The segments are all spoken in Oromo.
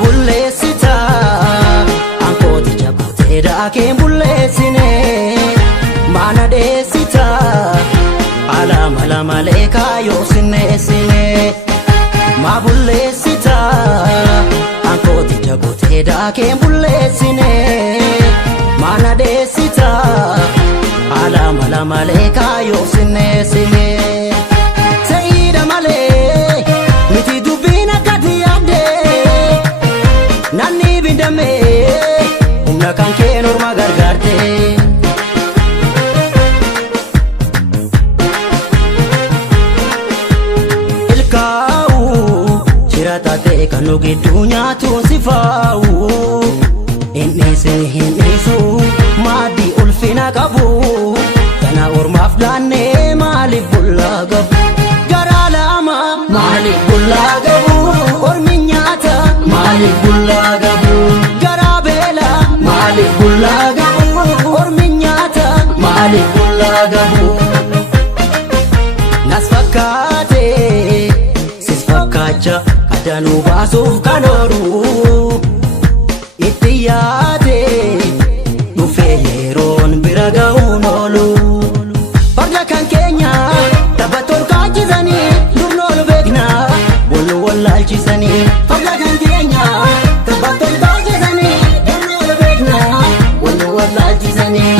bulleessita ankooti jabutee daakeen bulleessine maana dheessita alama lamalee kaayoo sinneessine ma bulleessita ankooti jabutee daakeen bulleessine maana dheessita alama lamalee kaayoo sinneessine sayida malee miti dubbiin akkati yaadde nanni bindame humna kan kee norma gargaarte ilkaa'u jiratate kan nu gidduu nyaatuun sifaa'u hinnisu maaddii ulfina qabu kana ormaaf laannee maaliif bullaa gabu garaa lama maaliif bullaa gabu ormi nyaata maaliif bullaa gabu garaa beela maaliif bullaa gabu ormi nyaata maaliif bullaa gabu nas fakkaate sis fakkaacha addanuu baasuuf kan oolu itti yaade dhufee yeroon bira ga'uun oolu farda kan keenya taphattoon kaachisanii durnoolu beekna wal wallaalchisanii farda kan keenya taphattoon kaachisanii durnoolu beekna wal wallaalchisanii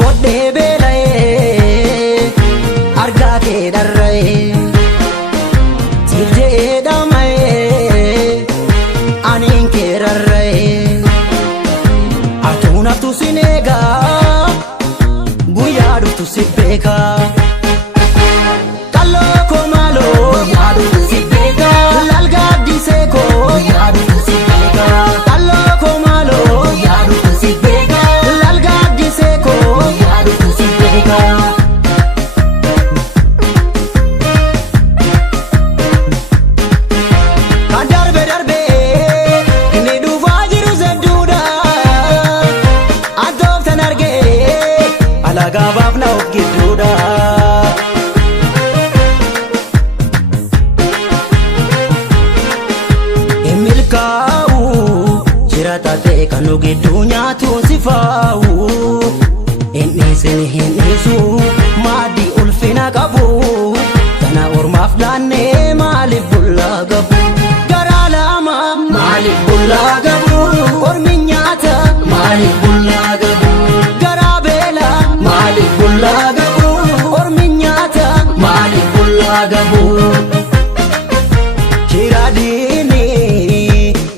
Bodde beela'ee argaa kee dharra'ee siftee dhama'ee aniin kee rarra'ee atuun haftu sin eegaa guyyaa dhuftu si beekaa qalloo koo maaloo guyyaa dhuftu si beekaa lalgaa abdiisee koo guyyaa dhuftu si beekaa qalloo koo maaloo guyyaa dhuftu si beekaa lalgaa abdiisee koo kan darbe darbe inni dhufaa jiru sedduudha antooftan argee alagaa baafna of gidduudha milkaa'u jiratate kan nu gidduu nyaatuun sifaa'u hinnisu maaddii ulfina qabu kana ormaaf laannee maaliif bullaa gabu garaa lama maaliif bullaa gabu ormi nyaata maaliif bullaa gabu garaa beela maaliif bullaa gabu ormi nyaata maaliif bullaa gabu jiraadini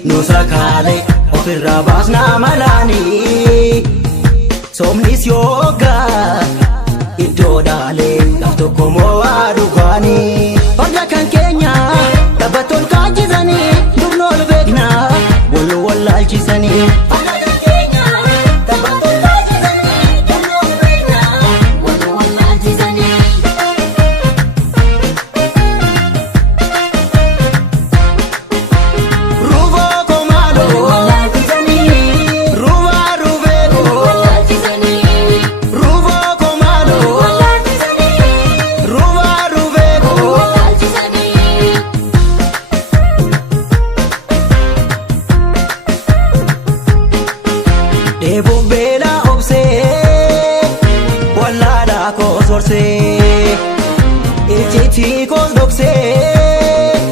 nu sakaale ofirraa baasnaa malaanii somnis yoogaa iddoo dhaalee laf tokko mo'aa dhugaanii farda kan keenya taphattoon kaachisanii durnoolu beekna wal wallaalchisanii farda kan keenya taphattoon kaachisanii durnoolu beekna wal wallaalchisanii ruuboo koo maaloo Deebuun beela obsee wallaalaa koos horsee ijjiitii koos dhoksee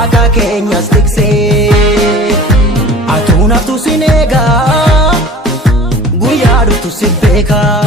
akka keenyas tiksee atuun haftu sin eegaa guyyaa dhuftu si beekaa